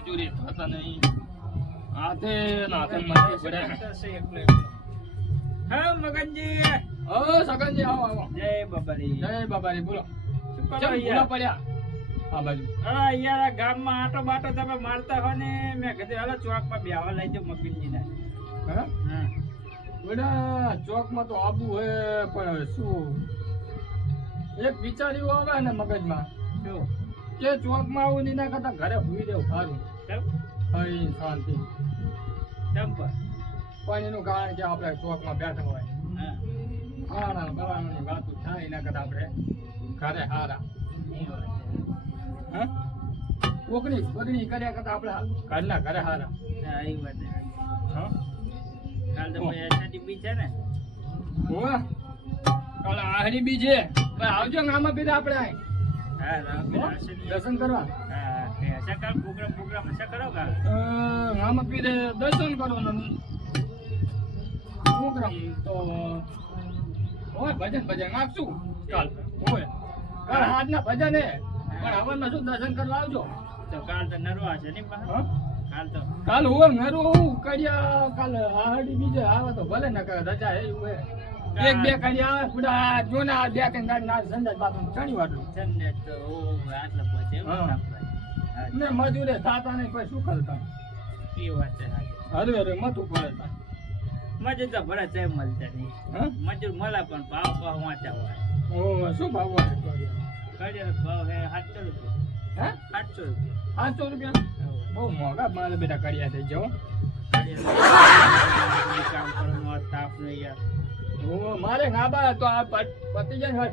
મજૂરી થતા નહીં આતે નાતે મજૂરી પડે હા મગનજી ઓ સગનજી આવો જય બાબારી બોલો શું કરો ચમ યાર? ભૂલા પડ્યા આ બાજુ હા યાર ગામમાં આટો બાટો તમે મારતા હો ને મેં કીધું હાલો ચોકમાં બેહવા લઈ જાઓ મગનજી ને હા બેટા ચોકમાં તો આબુ હે પણ હવે શું એક વિચાર્યું આવે ને મગજમાં શું કે ચોકમાં આવું ની ના કરતા ઘરે ભૂઈ દેવું સારું કેમ કઈ શાંતિ કેમ પર પણ એનું કારણ કે આપણે ચોકમાં બેઠા હોય હા ખાણા કરવાની વાતો થાય એના કરતા આપણે ઘરે હારા એ વાત છે. હા ઓગણી કર્યા કરતા આપણે ઘરના ઘરે હારા હા એ વાત છે. હા કાલ તો ભાઈ એસટી બી છે ને હોવા કાલે આહરી બી છે ભાઈ આવજો ને આમાં પીધા આપણે અહીં. હા રામ હો? દર્શન દર્શન કરવા હા હશે કાલ પ્રોગ્રામ હશે કરો કાલ આમાં પીધે દર્શન કરવાનું પ્રોગ્રામ તો હોય ભજન નાખશું કાલ હોય કાલ આજના ભજન હે પણ હવારમાં શું દર્શન કરવા આવજો તો કાલ તો નરવા છે ને બા હા કાલ તો કાલ હોય મેરું હું કર્યા કાલ આહડી બીજે આવે તો ભલે ને રજા હે એવું હે એક બે કર્યા આવે પૂરા જોના બે ત્રણ ગાડી ના સંદાસ બાપુ ચણી વાટલું છે ને તો આટલા પહોંચે એમ હા. ને મજૂરે થાતા નહીં કોઈ શું કરતા એ વાત છે સાચી. હરે મતું પડતા મજૂર તો ભલે છે મળતા નહીં હા મજૂર મળે પણ ભાવ વાંચા હોય ઓ શું ભાવ હોય કડિયાનો ભાવ હે 700 રૂપિયા હે 700 રૂપિયા 500 રૂપિયા બહુ મોંઘા મારે બેટા કર્યા થઈ જાઓ કડિયાનો કામ કરવાનો તાપ નહીં યાર ઓ મારે ના બા તો આ પતી જાય ને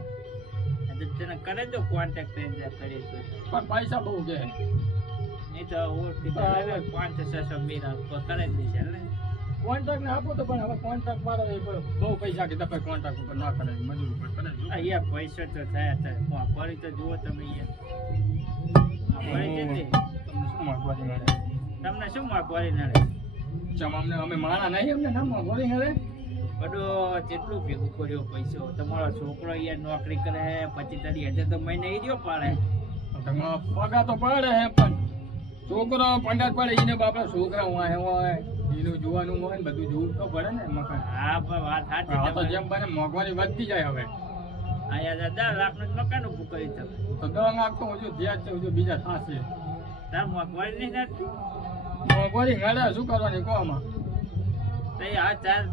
આ તો તને કરે તો કોન્ટેક્ટ કરી કરી તો પણ પૈસા બહુ છે નહીં તો ઓળખી તો લાગે 500-600 મીરા તો કરે જ દેશે ને કોન્ટ્રાક્ટ ને આપો તો પણ હવે કોન્ટ્રાક્ટ વાળા એ બહુ પૈસા કીધા પછી કોન્ટ્રાક્ટ ઉપર ના કરે મજૂર ઉપર કરે અહીંયા પૈસો તો થયા હતા ફરી તો જુઓ તમે ફરી કેટલી શું મોંઘવારી મળે તમને શું મોંઘવારી નડે ચમ અમને અમે માણા નહીં અમને ના મોંઘવારી મળે બધો જેટલું ભેગું કર્યો પૈસો તમારો છોકરો અહીંયા નોકરી કરે 25-30 હજાર તો મહિને એ રહ્યો પાડે તમે પગા તો પડે હે પણ છોકરો પંડાત પડે એને બાપા છોકરા હોય એનું જોવાનું હોય ને બધું જોવું તો પડે ને મકાન હા પણ વાત સાચી હા તો તમારી. જેમ બને મોંઘવારી વધતી જાય હવે અહીંયા 10 લાખનું જ મકાન ઊભું કરી તમે તો 10 લાખ તો હજુ ધ્યાન છે હજુ બીજા થશે તાર મોંઘવારી નહીં થતી મોંઘવારી મળે શું કરવાની કહો આમાં તો એ આ ચાર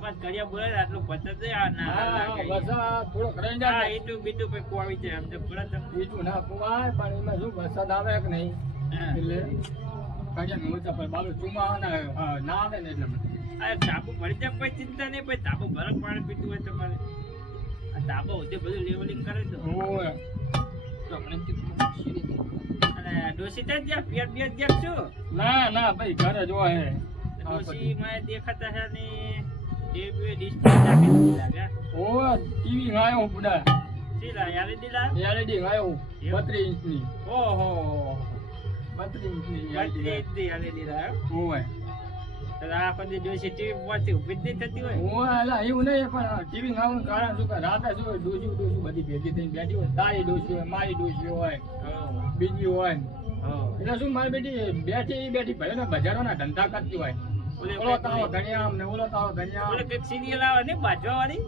પાંચ કડિયા બોલે ને આટલું પતત નહીં આ ના હા લાગે. વરસાદ થોડોક રહી હા જાય ઈટું બીટું કઈ કોવી છે આમ તો પૂરા તમે બીજું ના કુવાય પણ એમાં શું વરસાદ આવે કે નહીં હા. એટલે કડિયા મોટા પર બાબુ ચુમા ના આવે ને એટલે આ ટાપુ ભરી જાય પછી ચિંતા નહીં પછી ટાપુ ભરક પાણી પીતું હોય તમારે આ ટાપુ હોતે બધું લેવલિંગ કરે તો ઓય તો આપણે કીધું અને ડોસી ત્યાં જ્યાં પેટ બેટ જ્યાં શું ના ભાઈ ઘરે જો હે ડોસી માં દેખાતા છે ને ટીવી ડિસ્પ્લે નાખી દીધી લાગે ઓ ટીવી લાયો બુડા સીલા યાર દીલા એલઈડી લાયો 32 ઇંચની ઓહો 32 ઇંચની બધી LED દી યાર દીલા ઓય તો આ પછી ડોસી ટીવી પહોંચી ઉભી જ નહીં થતી હોય ઓય અલા એવું નહીં પણ ટીવી લાવવાનું કારણ શું કે રાતે શું ડોસી બધી ભેગી થઈને બેઠી હોય તારી ડોસી હોય મારી ડોસી હોય બીજી હોય એટલે શું મારી બેટી ભલે ને બજારોના ધંધા કરતી હોય ઓલો તાવો ધણિયામ ને ઓલો તાવો ધણિયામ ઓલે કઈક સિરિયલ આવે ને બાજવા વાળી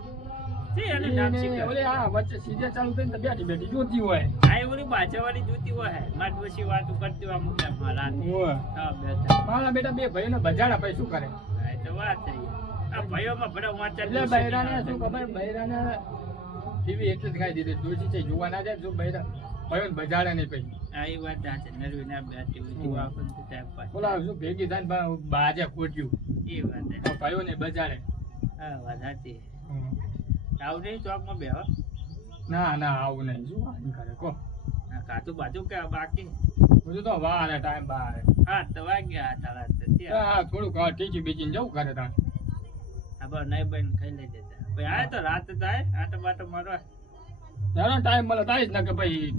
છે અને નામ શીખર ઓલે આ વચ્ચે સીધે ચાલુ થઈને તો બેઠી જોતી હોય આ ઓલી બાજવા વાળી જોતી હોય મારી ડોસી વાતો કરતી હોય અમુક ટાઈમ રાત ઓય હા બેઠા મારા બેટા બે ભાઈઓને બજાડા પછી શું કરે હા એ તો વાત થઈ આ ભાઈઓમાં ભલે વાંચા એટલે બૈરાને શું ખબર બૈરાને ટીવી એટલે જ ખાઈ દીધી ડોસી છે જોવા ના જાય જો બૈરા ભાઈઓને બજાડે નહીં પછી હા એ વાત છે નરવી ના બેઠી હોય આપણને ટાઈમ પાસ બોલા શું ભેગી થાય ને બાજે ખોટ્યું એ વાત છે ભાઈઓને બજાડે હા વાત સાચી આવું નહીં ચોકમાં બેહો ના આવું નહીં શું વાંધો કરે કો કાચું બાજુ કે બાકી બધું તો વાર ટાઈમ બાર હા તો વાગ્યા તારા હા થોડુંક ટીચી બીચી જવું કરે તાણ હા બસ નહીં બન ખાઈ લઈ જતા ભાઈ આ તો રાત થાય આટો બાટો મારવા જાનો ટાઈમ મળે તાઈ જ ના કે ભાઈ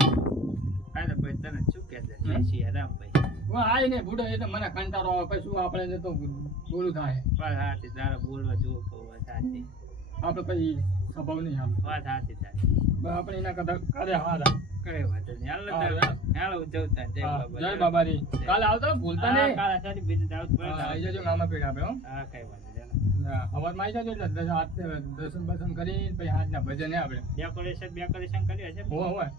હા તો ભાઈ તને શું કહે છે સિયારામ ભાઈ હું આઈ ને બુડો એ તો મને કંટાળો આવે પછી શું આપણે તો બોલું થાય વાત સાચી તારા બોલવા જોવો કહું સાચી આપણે પછી સ્વભાવ નહીં આવે વાત સાચી તારી આપણે એના કરતા કરે હારા કઈ વાંધો નહીં. હાલો હા, તો, હાલો હું જઉં તાર. જય હા, બાબા. જય બાબાજી. કાલે આવતો ભૂલતા હા, નહીં. કાલે સારી બીજી દાવત પડે હા, તો આવી આવજો. જજો ગામમાં પેટ આપે હો. હા, કઈ વાંધો નહીં. હા, અવાજમાં આવી જજો એટલે દર્શન બર્શન કરી પછી હાથના ભજન આપણે ડેકોરેશન કર્યું હશે? હોય હોય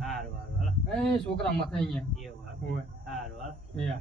હારું હારું હાલો. એ છોકરા મથે અહીંયા એવું હારું. હોય હારું હાલો. એ હા.